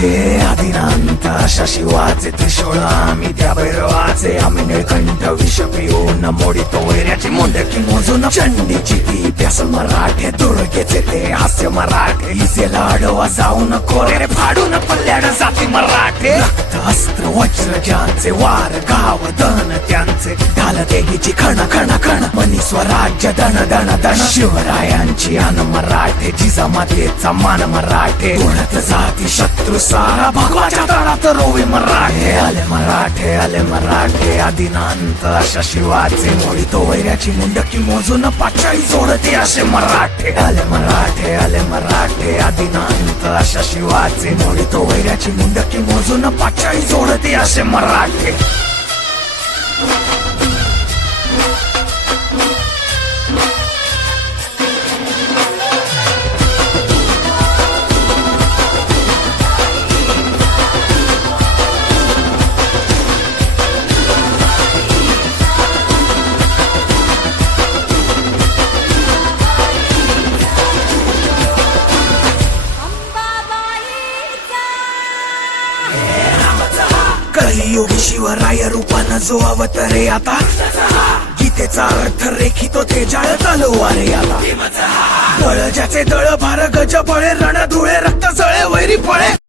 हे आदिनांत अशा शिवाचे त्रिशूळ आम्ही त्या भैरवाचे आम्ही निळकंठ विष पिऊन मोडितो वैऱ्याची मुंडकी मोजून चंडीची ती प्यास मराठे दुर्गेचे ते हास्य मराठे इसे लाडवा जाऊन कोरे फाडून पल्ल्याड जाती मराठे रक्त वज्र ज्यांचे वार गाव दन त्यांचे. ढाल देगीची खण खण खण मनी स्वराज्य दण दण दण शिवरायांची अन मराठे जिजामातेचा मान मराठे. उडत जाती शत्रू सारा भगवाच्या तळात रोवे मराठे. आले मराठे आले मराठे आदिनांत अशा शिवाचे मोडितो वैऱ्याची मुंडकी मोजून पाचाळी जोडते असे मराठे. आले मराठे आले मराठे आदिनांत अशा शिवाचे मोडितो वैऱ्याची मुंडकी मोजून पाचाळी जोडते असे मराठे. कलियुगी शिवराय रूपानं जो अवतरे आता. गीतेचा अर्थ रेखितो ते जाळ तलवारे आता. बळ ज्याचे दळ भार गज पळे रण धुळे रक्त जळे वैरी पळे.